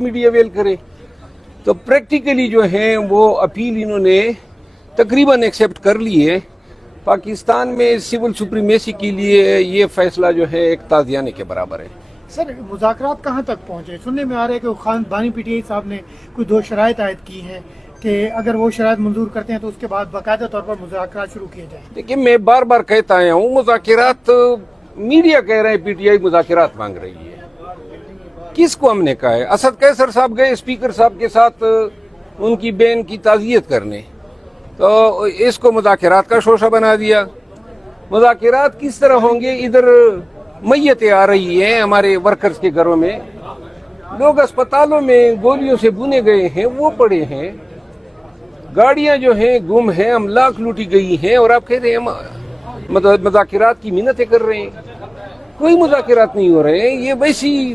Media well کرے. تو practically جو ہیں وہ اپیل انہوں نے تقریباً ایکسیپٹ کر لی ہے. پاکستان میں سول سپریمیسی کے لیے یہ فیصلہ جو ہے ایک تازیانے کے برابر ہے. سر مذاکرات کہاں تک پہنچے؟ سننے میں آ رہا ہے کہ خان بانی پی ٹی آئی صاحب نے کوئی 2 شرائط عائد کی ہیں کہ اگر وہ شرائط منظور کرتے ہیں تو اس کے بعد باقاعدہ طور پر مذاکرات شروع کیے جائیں. دیکھیں میں بار بار کہتا آیا ہوں مذاکرات میڈیا کہہ رہے ہیں پی ٹی آئی مذاکرات مانگ رہی ہے. کس کو ہم نے کہا ہے؟ اسد قیصر صاحب گئے اسپیکر صاحب کے ساتھ ان کی بین کی تعزیت کرنے تو اس کو مذاکرات کا شوشہ بنا دیا. مذاکرات کس طرح ہوں گے؟ ادھر میتیں آ رہی ہیں ہمارے ورکرز کے گھروں میں, لوگ اسپتالوں میں گولیوں سے بونے گئے ہیں وہ پڑے ہیں, گاڑیاں جو ہیں گم ہیں, املاک لوٹی گئی ہیں اور آپ کہتے ہیں ہم مذاکرات کی منتیں کر رہے ہیں. کوئی مذاکرات نہیں ہو رہے ہیں. یہ ویسی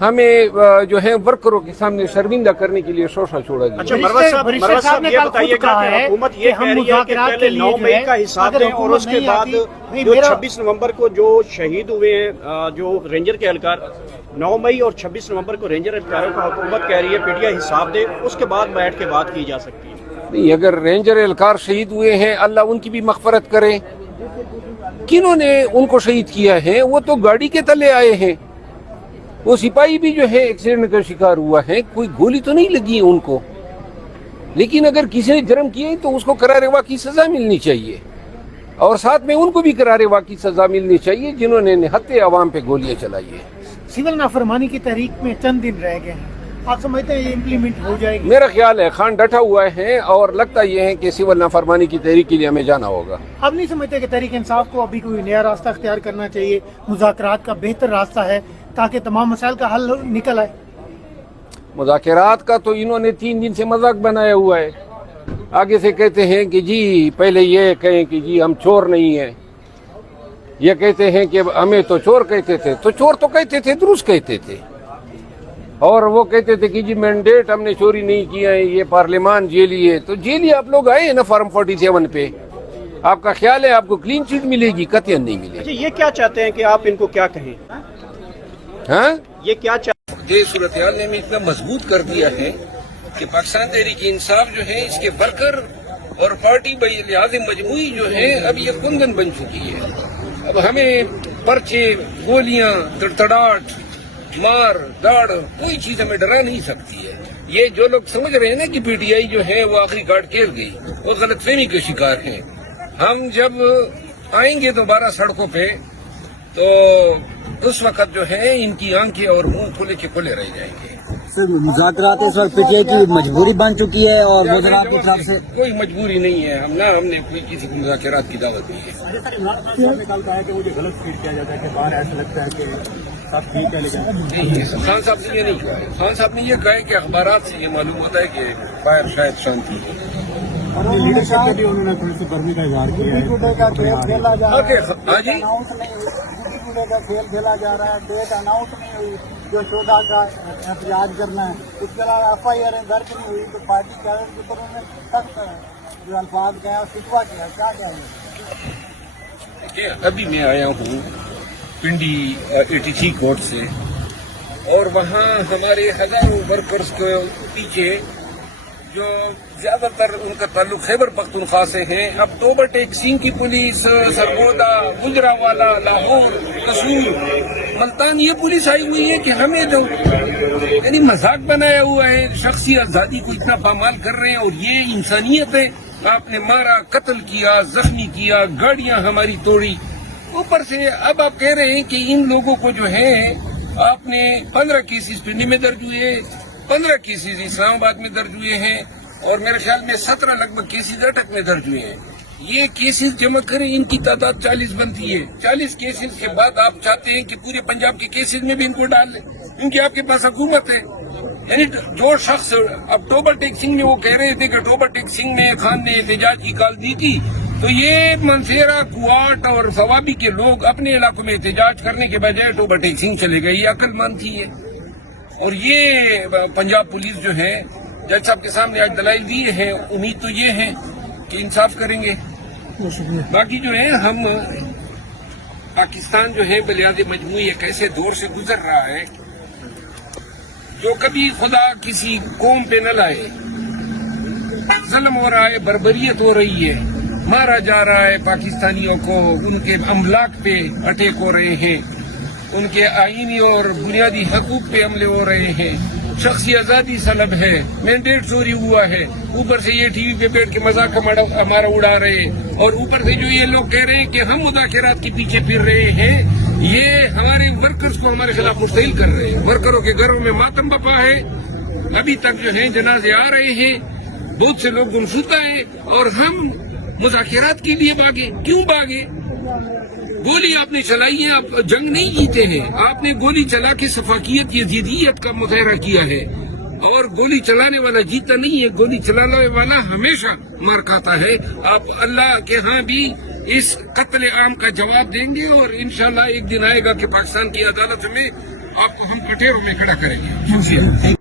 ہمیں جو ہے ورکروں کے سامنے شرمندہ کرنے کے لیے شوشہ چھوڑا گیا. اچھا مروت صاحب یہ بتائیے گا کہ حکومت یہ کہہ رہی ہے کہ پہلے 9 مئی کا حساب دیں اور اس کے بعد جو 26 نومبر کو جو شہید ہوئے ہیں جو رینجر کے اہلکار, 9 مئی اور 26 نومبر کو رینجر اہلکاروں کو حکومت کہہ رہی ہے پی ٹی آئی حساب دے, اس کے بعد بیٹھ کے بات کی جا سکتی ہے. نہیں, اگر رینجر اہلکار شہید ہوئے ہیں اللہ ان کی بھی مغفرت کرے. کنہوں نے ان کو شہید کیا ہے؟ وہ تو گاڑی کے تلے آئے ہیں. وہ سپاہی بھی جو ہے ایکسیڈنٹ کا شکار ہوا ہے, کوئی گولی تو نہیں لگی ہے ان کو, لیکن اگر کسی نے جرم کیا ہے تو اس کو قرار واقعی کی سزا ملنی چاہیے اور ساتھ میں ان کو بھی قرار واقعی کی سزا ملنی چاہیے جنہوں نے نہتے عوام پہ گولیاں چلائی ہیں. سول نافرمانی کی تحریک میں چند دن رہ گئے ہیں, آپ سمجھتے ہیں یہ امپلیمنٹ ہو جائے گی؟ میرا خیال ہے خان ڈٹا ہوا ہے اور لگتا یہ ہے کہ سول نافرمانی کی تحریک کے لیے ہمیں جانا ہوگا. آپ نہیں سمجھتے کہ تحریک انصاف کو ابھی کوئی نیا راستہ اختیار کرنا چاہیے, مذاکرات کا بہتر راستہ ہے تاکہ تمام مسائل کا حل نکل آئے؟ مذاکرات کا تو انہوں نے 3 دن سے مذاق بنایا ہوا ہے. آگے سے کہتے ہیں کہ جی پہلے یہ کہیں کہ جی ہم چور نہیں ہیں, یہ کہتے ہیں کہ ہمیں تو چور کہتے تھے, تو چور تو کہتے تھے درست کہتے تھے, اور وہ کہتے تھے کہ جی مینڈیٹ ہم نے چوری نہیں کیا ہے, یہ پارلیمان جیلی ہے. تو جیلی آپ لوگ آئے ہیں نا فارم 47 پہ, آپ کا خیال ہے آپ کو کلین چیٹ ملے گی؟ قطعاً نہیں ملے گی. یہ کیا چاہتے ہیں کہ آپ ان کو کیا کہیں؟ ہاں یہ کیا چاہتے ہیں؟ یہ صورتحال نے اتنا مضبوط کر دیا ہے کہ پاکستان تحریک انصاف جو ہے اس کے ورکر اور پارٹی لحاظ مجموعی جو ہے اب یہ کندن بن چکی ہے. اب ہمیں پرچے, گولیاں, تڑتڑاٹ, مار داڑ, کوئی چیز ہمیں ڈرا نہیں سکتی ہے. یہ جو لوگ سمجھ رہے ہیں نا کہ پی ٹی آئی جو ہے وہ آخری کارڈ کھیل گئی, وہ غلط فہمی کے شکار ہیں. ہم جب آئیں گے دوبارہ سڑکوں پہ تو اس وقت جو ہے ان کی آنکھیں اور منہ کھلے کے کھلے رہ جائیں گے. سر مذاکرات اس وقت پی ٹی آئی کی مجبوری بن چکی ہے اور وزراء کی طرف سے کوئی مجبوری نہیں ہے. ہم نے کوئی کسی کو مذاکرات کی دعوت نہیں ہے. خان صاحب نے یہ نہیں کہا ہے. خان صاحب نے یہ کہا ہے کہ اخبارات سے یہ معلوم ہوتا ہے کہ باہر شاید شانتی ہے. کا کھیل کھیلا جا رہا ہے, ڈیٹ اناؤنس نہیں ہوئی جو شودا کا احتجاج کرنا ہے, اس کے علاوہ ایف آئی آر درج نہیں ہوئی, تو پارٹی قیادت کے اوپر انہوں نے سخت جو الفاظ گئے اور شکوا کیا, کیا دیکھیے ابھی میں آیا ہوں پنڈی 83 کورٹ سے, اور وہاں ہمارے ہزاروں ورکرز کے پیچھے جو زیادہ تر ان کا تعلق خیبر پختونخوا سے ہیں. اکتوبر ٹیکسنگ کی پولیس, سرگودا, گجرانوالہ, لاہور, قصور, ملتان, یہ پولیس آئی ہوئی ہے کہ ہمیں جو یعنی مذاق بنایا ہوا ہے. شخصی آزادی کو اتنا پامال کر رہے ہیں, اور یہ انسانیت ہے. آپ نے مارا, قتل کیا, زخمی کیا, گاڑیاں ہماری توڑی. اوپر سے اب آپ کہہ رہے ہیں کہ ان لوگوں کو جو ہے آپ نے 15 کیسز پنڈی میں درج ہوئے, 15 کیسز اسلام آباد میں درج ہوئے ہیں, اور میرے خیال میں 17 لگ بھگ کیسز اٹک میں درج ہوئے ہیں. یہ کیسز جمع کریں, ان کی تعداد 40 بنتی ہے. 40 کیسز کے بعد آپ چاہتے ہیں کہ پورے پنجاب کے کیسز میں بھی ان کو ڈال لیں, کیونکہ آپ کے پاس حکومت ہے. یعنی جو شخص اکتوبر ٹیکسنگ میں وہ کہہ رہے تھے کہ اکتوبر ٹیکسنگ میں خان نے احتجاج کی کال دی تھی, تو یہ منصیرہ, کوارٹ اور ثوابی کے لوگ اپنے علاقوں میں احتجاج کرنے کے بجائے اکتوبر ٹیکسنگ چلے گئے. یہ عقل مند تھی ہے. اور یہ پنجاب پولیس جو ہے جج صاحب کے سامنے آج دلائل دیے ہیں, امید تو یہ ہے کہ انصاف کریں گے. باقی جو ہے ہم پاکستان جو ہے بلحاظ مجموعی ایک ایسے دور سے گزر رہا ہے تو کبھی خدا کسی قوم پہ نہ لائے. ظلم ہو رہا ہے, بربریت ہو رہی ہے, مارا جا رہا ہے پاکستانیوں کو, ان کے املاک پہ اٹیک ہو رہے ہیں, ان کے آئینی اور بنیادی حقوق پہ حملے ہو رہے ہیں, شخصی آزادی سلب ہے, مینڈیٹ چوری ہوا ہے, اوپر سے یہ ٹی وی پہ بیٹھ کے مذاق ہمارا اڑا رہے ہیں, اور اوپر سے جو یہ لوگ کہہ رہے ہیں کہ ہم مذاکرات کے پیچھے پھر رہے ہیں, یہ ہمارے ورکرز کو ہمارے خلاف مشتعل کر رہے ہیں. ورکروں کے گھروں میں ماتم بپا ہے, ابھی تک جو ہیں جنازے آ رہے ہیں, بہت سے لوگ گمشدہ ہیں, اور ہم مذاکرات کے لیے بھاگے. کیوں بھاگے؟ گولی آپ نے چلائی ہے, آپ جنگ نہیں جیتے ہیں, آپ نے گولی چلا کے سفاکیت یزیدیت کا مظاہرہ کیا ہے, اور گولی چلانے والا جیتا نہیں ہے, گولی چلانے والا ہمیشہ مار کھاتا ہے. آپ اللہ کے ہاں بھی اس قتل عام کا جواب دیں گے, اور انشاءاللہ ایک دن آئے گا کہ پاکستان کی عدالت میں آپ کو ہم کٹہروں میں کھڑا کریں گے. شکریہ.